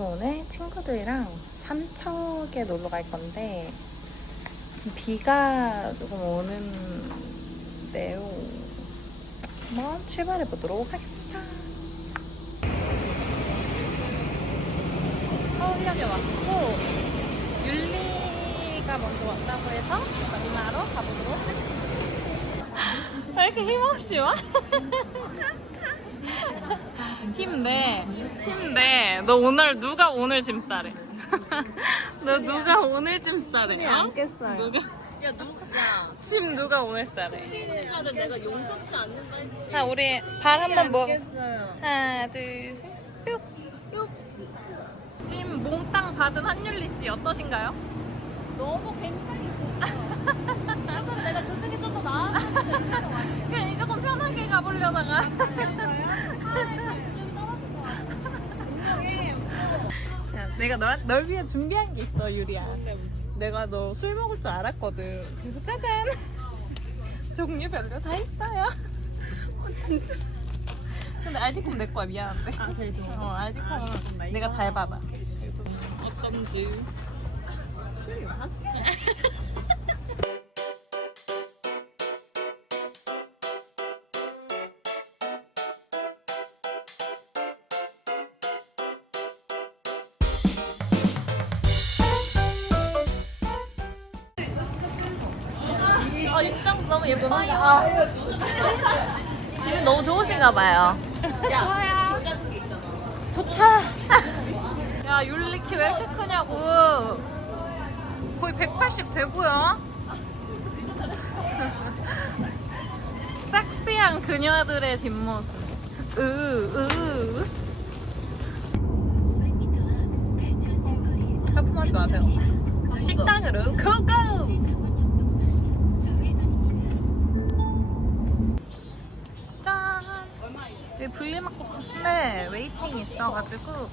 지금 오늘 친구들이랑 삼척에 놀러 갈 건데 지금 비가 조금 오는데요. 한번 출발해 보도록 하겠습니다. 서울역에 왔고 율리가 먼저 왔다고 해서 만나러 가보도록 하겠습니다. 왜 이렇게 힘없이 와? 힘내 힘내 너 오늘 누가 오늘 짐 싸래 너 누가 오늘 짐 싸래 어? 안 깼어요. 누가 야, 누, 야. 짐 누가 오늘 싸래 친구들 내가 용서치 않는다 했지. 자 우리 발 한번 뭐 깼어요. 하나 둘셋 뿅. 짐 몽땅 받은 한율리 씨 어떠신가요? 너무 굉장히 약간 내가 듣는 게좀더 나았는데. 그냥 편하게 가보려다가. 야, 내가 널, 널 위해 준비한 게 있어 유리야. 내가 너 술 먹을 줄 알았거든. 그래서 짜잔. 종류별로 다 있어요. 어, 진짜. 근데 알지콤 내 거야 미안한데. 아, 제일 좋아. 어 알지콤은 내가 잘 받아 어떤지. 술이 많아? 아 입장 너무 예뻐요 기분 너무 좋으신가 봐요 좋아요. 좋다. 야, 율리 키 왜 이렇게 크냐고. 거의 180 되고요. 섹시한 그녀들의 뒷모습. 으, 으. 하품하지 마세요. 식당으로 고고! 여기 분리막국수인데 웨이팅이 있어가지고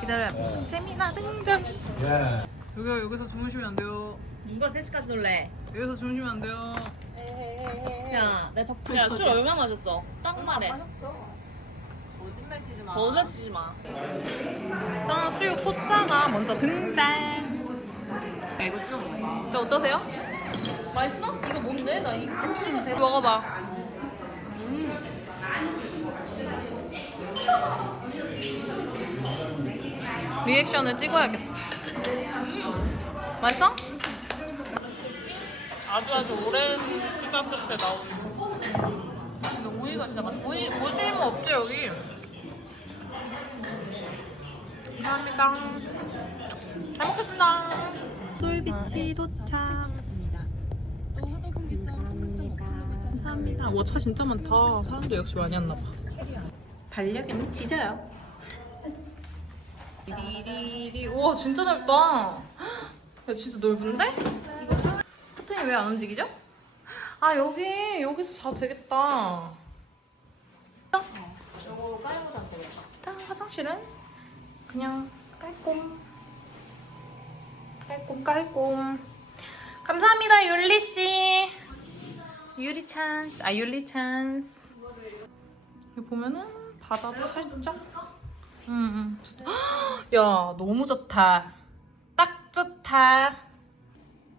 기다려요. 세미나 등장. 여기 여기서 주무시면 안 돼요. 누가 3시까지 놀래? 여기서 주무시면 안 돼요. 야, 내 적, 야, 술 얼마 마셨어? 딱 말해. 거짓말 치지 마. 거짓말 치지 마. 짠 수육 소짜가 먼저 등장. 야, 이거 찍어 먹어. 저 어떠세요? 맛있어? 이거 뭔데? 나 이거 혹시 먹어봐. 리액션을 찍어야겠어. 맛있어? 아주 아주 오랜 시간 끝에 나오는. 근데 오이가 진짜 맛. 오이 오실모 뭐 없죠 여기? 감사합니다. 잘 먹겠습니다. 솔비치 도착. 감사합니다. 와, 차 진짜 많다. 사람도 역시 많이 왔나 봐. 반려견이 짖어요. 리리리. 우와, 진짜 넓다. 야, 진짜 넓은데? 커튼이 왜 안 움직이죠? 아, 여기, 여기서 자도 되겠다. 저거 깔고 잔 거야. 짠, 화장실은 그냥 깔꼼. 깔꼼, 깔꼼. 감사합니다, 율리씨. 유리 찬스. 아, 율리 찬스. 여기 보면은 바다도 살짝. 응, 응. 야, 너무 좋다. 딱 좋다.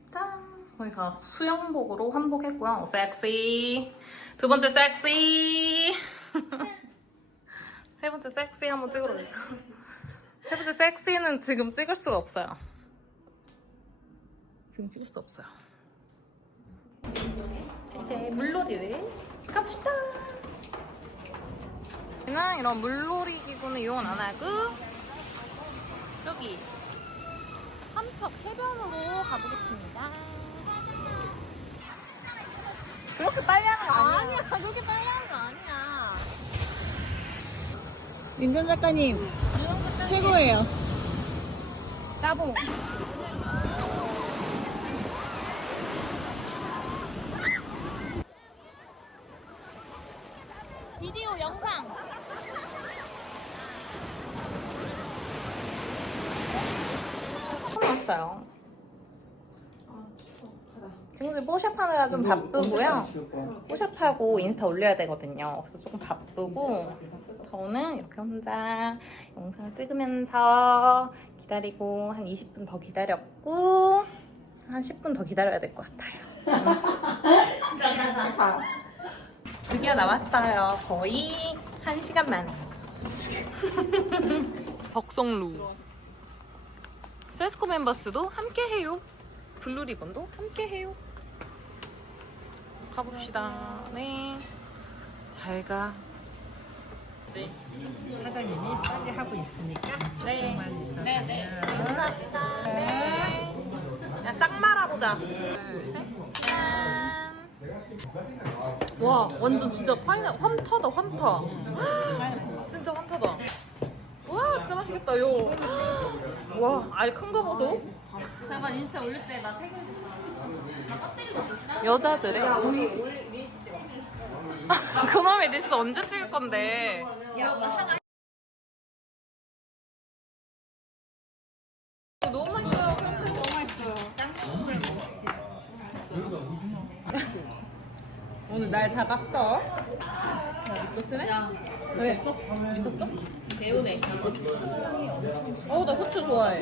짠. 거기 가서 수영복으로 환복했고요. 섹시. 두 번째 섹시. 세 번째 섹시 한번 찍으러 가요. 세 번째 섹시는 지금 찍을 수가 없어요. 지금 찍을 수 없어요. 이제 물놀이를 갑시다. 저는 이런 물놀이 기구는 이용 안 하고 저기 삼척 해변으로 가보겠습니다. 그렇게 빨리 하는 거 아니야? 아니야, 그렇게 빨리 하는 거 아니야. 윤전 작가님 최고예요. 따봉. 비디오 영상. 처음 왔어 요. 친구들 뽀샵 하느라 좀 바쁘고요. 뽀샵하고 인스타 올려야 되거든요. 그래서 조금 바쁘고 저는 이렇게 혼자 영상을 찍으면서 기다리고 한 20분 더 기다렸고 한 10분 더 기다려야 될 것 같아요. 드디어 나왔어요. 거의 1시간 만에. 덕성루. 세스코 멤버스도 함께 해요. 블루 리본도 함께 해요. 가봅시다. 네. 잘 가. 사장님이 빨리 하고 있으니까 네. 네, 네. 감사합니다. 네. 야, 싹 말아보자. 둘, 셋. 짠. 와, 완전 진짜 파인애 환타다, 환타. 진짜 환타다. 와, 진짜 맛있겠다, 요. 와, 알 큰 거 보소. 잠깐 인스타 올릴 때 나 태그해줬어. 여자들의. 그놈의 릴스 언제 찍을 건데? 너무 맛있어요. 평생 너무 맛있어요. 오늘 날 잡았어. 미쳤네? 왜? 미쳤어? 매우네. 어, 나 후추 좋아해.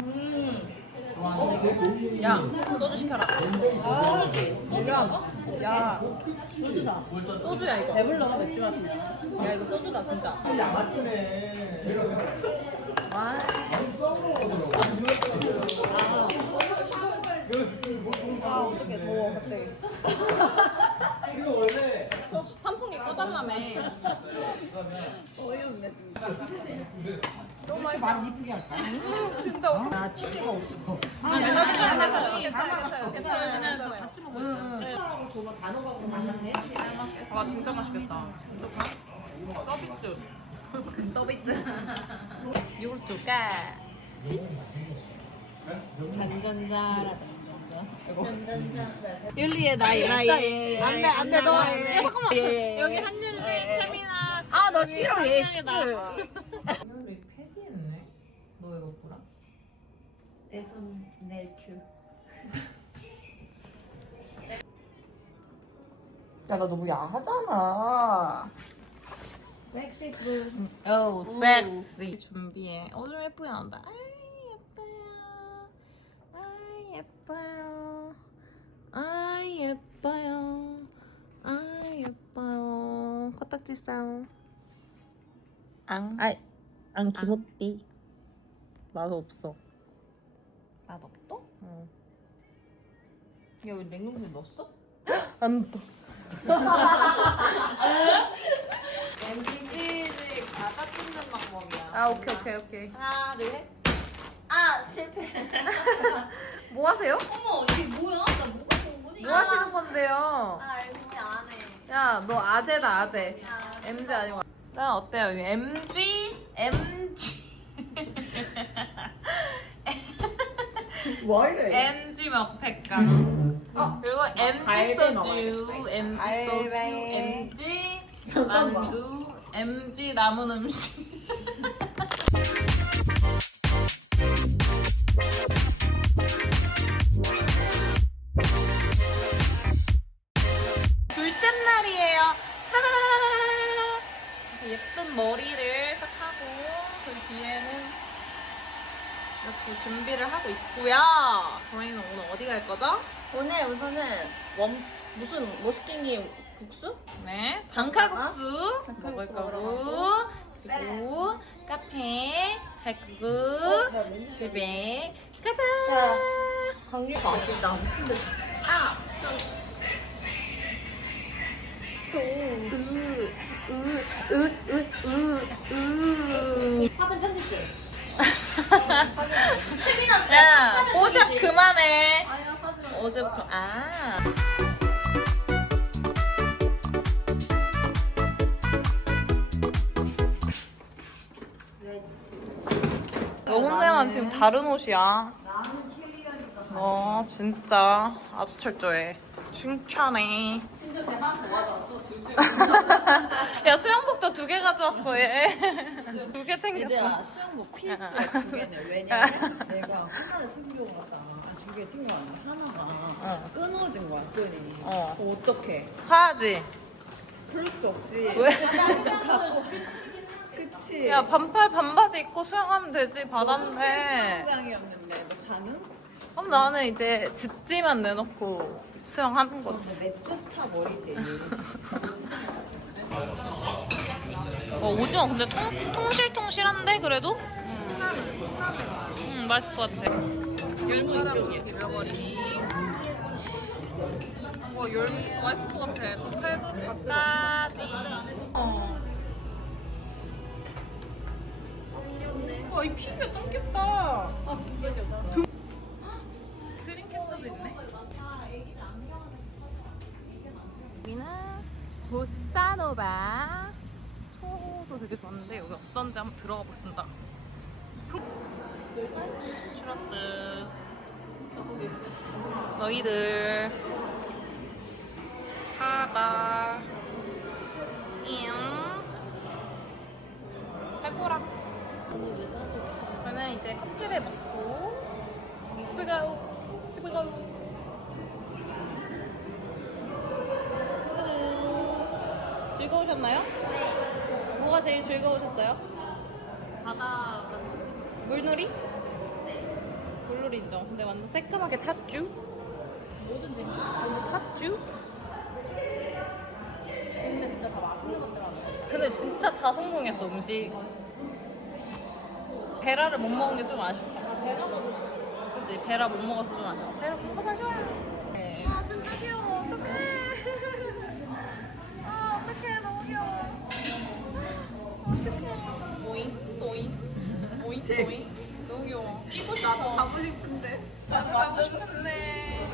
야, 소주 시켜라. 소주지? 소주야. 야, 소주다. 소주야, 이거. 배불러, 맥주 마시냐. 야, 이거 소주다, 진짜. 와. 아, 어떡해, 더워, 갑자기. 선풍기 꺼달라며. 어이없네, 진짜. 너무 맛있어. 말 이쁘게 할까? 음, 진짜 어떡해. 나 치즈가 없어 아, 괜찮아요, 괜찮아요, 괜찮아요, 괜찮아요, 괜찮아요. 같이 먹었어 주면 단호박으로 만났네 와, 진짜 맛있겠다. 서비스. 서비스. 요거트가 잔잔자라다 율리의 나이 나이. 안돼 안돼 너. 잠깐만. 여기 한율리, 채민아. 아너 싫어 얘. 한율리 폐지했네. 너 이거 보라. 내손내 큐. 야, 나 너무 야하잖아. 섹시 푸 오, 섹시. 준비해. 어, 좀 예쁘게 나온다. 아이, 예뻐요. 아이, 예뻐요. 아이, 예뻐요. 아이, 예뻐요. 코딱지 싸움. 앙. 아이, 앙, 기모띠. 맛 없어. 맛없어? 야 왜 냉동실에 넣었어? 안 돼. MCG를 가다 뜯는 방법이야. 아, 오케이, 오케이, 오케이. 하나 둘 셋. 아 실패. 뭐 하세요? 어머 이게 뭐야? 나 뭐가 좋은 거니? 뭐 하시는 건데요? 아 MG 안 해. 야, 너 아재다, 아재. 야, MG 아니고. 나 어때요? 여기 MG? MG. 뭐 이래 MG 먹태감. 어, 그리고 MG 갈배 소주, 먹어야겠다. MG 갈배. 소주, MG 만두, MG 남은 음식. 둘째 날이에요. 하하하하. 예쁜 머리를 싹 하고 저희 뒤에는 이렇게 준비를 하고 있고요. 저희는 오늘 어디 갈 거죠? 오늘 우선은 원 무슨 뭐 시킨 게 국수? 네, 장칼국수 장칼국수 먹을 먹으러 거고 그리고 카페 갈 거고 집에 가자. 아, 진짜 미친 듯. 아, 으으으으으으 어제부터 아. 너 혼자만 지금 다른 옷이야. 너 진짜 아주 철저해. 칭찬해. 심지어 제만 도와줬어. 둘 중에 야 수영복도 두 개 가져왔어 얘. 두 개 챙겼어. 얘들아 수영복 필수야 두 개는 왜냐면 내가 하나를 챙겨갔다 두 개 챙겨갔는데 하나가 어. 끊어진 거야 끈이 어. 어. 어떡해 사야지. 그럴 수 없지 왜? 갖고 그치 야 반팔 반바지 입고 수영하면 되지 바다인데. 수영장이었는데 너 가능? 그럼 나는 이제 집지만 내놓고 수영하는 거지. 내쫓아 버리지 어, 오징어 근데 통, 통실통실한데 그래도? 음, 맛있을 것 같아. 열무 이쪽이야. 와 열무 맛있을 것 같아. 저 팔국까지. 어. 와, 이 피규어 짱 귀엽다. 아, 드림캐쳐도 있네. 여기는 보사노바. 초도 되게 좋았는데 여기 어떤지 한번 들어가 보겠습니다. 추러스. 너희들. 바다. 잉. 해보라. 저는 이제 커피를 먹고 집에 가요. 집에 가요. 즐거우셨나요? 뭐가 제일 즐거우셨어요? 바다 물놀이? 물놀이 인정. 근데 완전 새까맣게 탔쥬? 뭐든 재밌어. 완전 탔쥬? 근데 진짜 다 맛있는 것들 거. 근데 진짜 다 성공했어, 음식. 베라를 못 먹은 게 좀 아쉽다. 배가 먹을 그치? 베라 못 먹어서 좀 아쉬워. 베라 못 먹어서 아쉬워요. 아, 또잉. 너무 귀여워. 끼고 싶어. 나도 가고 싶은데. 나도 가고 싶은데.